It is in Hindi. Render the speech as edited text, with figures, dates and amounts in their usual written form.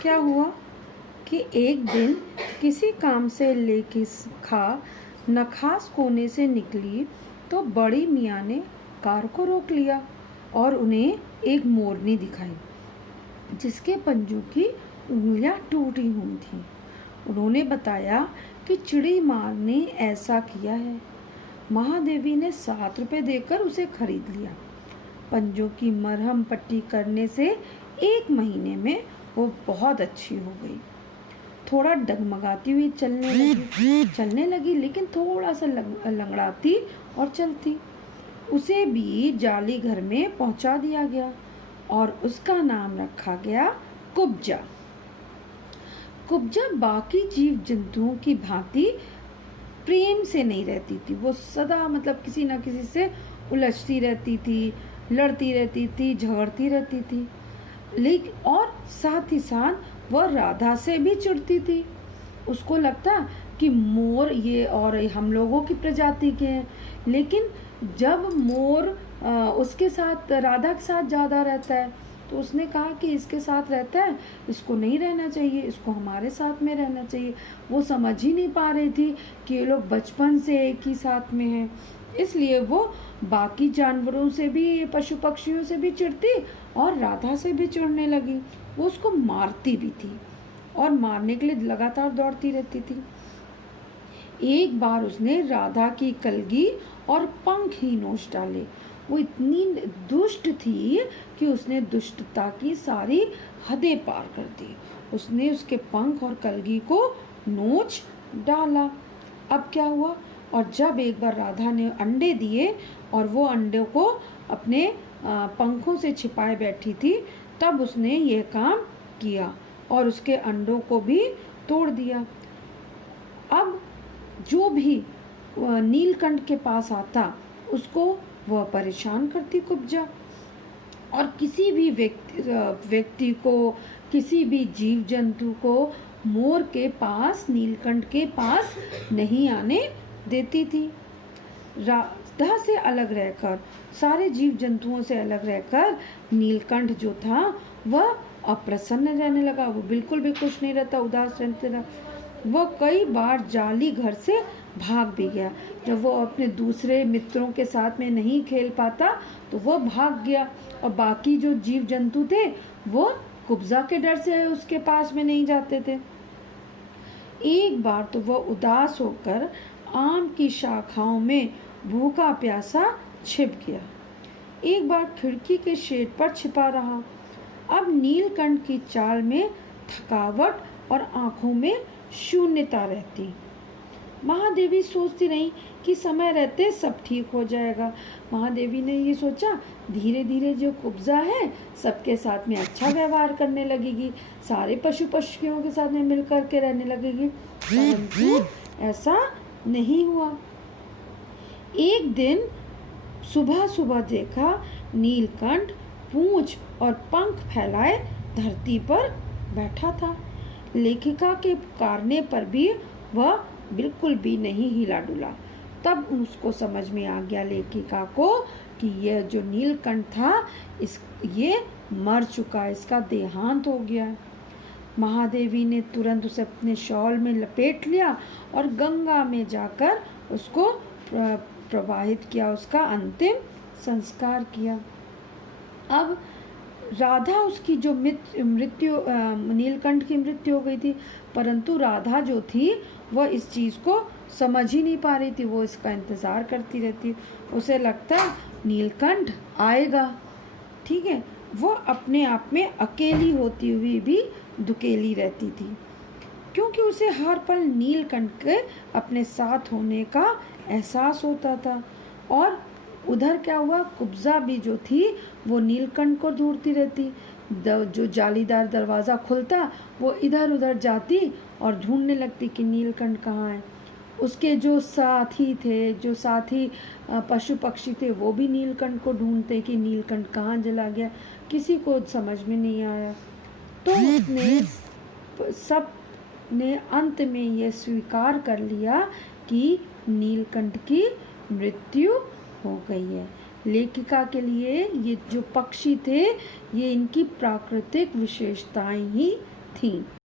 क्या हुआ कि एक दिन किसी काम से लेके खा नखास कोने से निकली तो बड़ी मियाँ ने कार को रोक लिया और उन्हें एक मोरनी दिखाई जिसके पंजों की उंगलियां टूटी हुई थीं। उन्होंने बताया कि चिड़ी माँ ने ऐसा किया है। महादेवी ने 7 रुपए देकर उसे खरीद लिया। पंजों की मरहम पट्टी करने से 1 महीने में वो बहुत अच्छी हो गई। थोड़ा डगमगाती हुई चलने लगी लेकिन थोड़ा सा लंगड़ाती और चलती। उसे भी जाली घर में पहुंचा दिया गया और उसका नाम रखा गया कुब्जा। कुब्जा बाकी जीव जंतुओं की भांति प्रेम से नहीं रहती थी। वो सदा किसी न किसी से उलझती रहती थी, लड़ती रहती थी, झगड़ती रहती थी। लेकिन और साथ ही साथ वह राधा से भी चिढ़ती थी। उसको लगता कि मोर ये और हम लोगों की प्रजाति के हैं, लेकिन जब मोर उसके साथ राधा के साथ ज़्यादा रहता है तो उसने कहा कि इसके साथ रहता है, इसको नहीं रहना चाहिए, इसको हमारे साथ में रहना चाहिए। वो समझ ही नहीं पा रही थी कि ये लोग बचपन से एक ही साथ में हैं। इसलिए वो बाकी जानवरों से भी, पशु पक्षियों से भी चिढ़ती और राधा से भी चिढ़ने लगी। वो उसको मारती भी थी और मारने के लिए लगातार दौड़ती रहती थी। एक बार उसने राधा की कलगी और पंख ही नोच डाले। वो इतनी दुष्ट थी कि उसने दुष्टता की सारी हदें पार कर दी। उसने उसके पंख और कलगी को नोच डाला। अब क्या हुआ, और जब एक बार राधा ने अंडे दिए और वो अंडे को अपने पंखों से छिपाए बैठी थी, तब उसने ये काम किया और उसके अंडों को भी तोड़ दिया। अब जो भी नीलकंठ के पास आता उसको वह परेशान करती कुब्जा। और किसी भी व्यक्ति को, किसी भी जीव जंतु को मोर के पास, नीलकंठ के पास नहीं आने देती थी। राधा से अलग रहकर, सारे जीव जंतुओं से अलग रहकर नीलकंठ जो था वह अप्रसन्न रहने लगा। वो बिल्कुल भी खुश नहीं रहता, उदास रहते रहा। वह कई बार जाली घर से भाग भी गया। जब वो अपने दूसरे मित्रों के साथ में नहीं खेल पाता तो वह भाग गया और बाकी जो जीव जंतु थे वो कुब्जा के डर से उसके पास में नहीं जाते थे। एक बार तो वह उदास होकर आम की शाखाओं में भूखा प्यासा छिप गया। एक बार खिड़की के शेड पर छिपा रहा। अब नीलकंठ की चाल में थकावट और आंखों में शून्यता रहती। महादेवी सोचती रही कि समय रहते सब ठीक हो जाएगा। महादेवी ने ये सोचा, धीरे धीरे जो कुब्जा है सबके साथ में अच्छा व्यवहार करने लगेगी, सारे पशु पक्षियों के साथ में मिलकर के रहने लगेगी। परंतु ऐसा नहीं हुआ। एक दिन सुबह सुबह देखा नीलकंठ पूंछ और पंख फैलाए धरती पर बैठा था। लेखिका के पुकारने पर भी वह बिल्कुल भी नहीं हिला डुला। तब उसको समझ में आ गया, लेखिका को, कि यह जो नीलकंठ था ये मर चुका, इसका देहांत हो गया। महादेवी ने तुरंत उसे अपने शॉल में लपेट लिया और गंगा में जाकर उसको प्रवाहित किया, उसका अंतिम संस्कार किया। अब राधा, उसकी जो मृत्यु नीलकंठ की मृत्यु हो गई थी, परंतु राधा जो थी वह इस चीज़ को समझ ही नहीं पा रही थी। वो इसका इंतज़ार करती रहती। उसे लगता नीलकंठ आएगा, ठीक है। वो अपने आप में अकेली होती हुई भी दुकेली रहती थी, क्योंकि उसे हर पल नीलकंठ के अपने साथ होने का एहसास होता था। और उधर क्या हुआ, कुब्जा भी जो थी वो नीलकंठ को ढूंढती रहती। जो जालीदार दरवाज़ा खुलता वो इधर उधर जाती और ढूंढने लगती कि नीलकंठ कहाँ है। उसके जो साथी थे, जो साथी पशु पक्षी थे, वो भी नीलकंठ को ढूंढते कि नीलकंठ कहाँ चला गया। किसी को समझ में नहीं आया। तो उसने सब ने अंत में यह स्वीकार कर लिया कि नीलकंठ की मृत्यु हो गई है। लेखिका के लिए ये जो पक्षी थे ये इनकी प्राकृतिक विशेषताएं ही थी।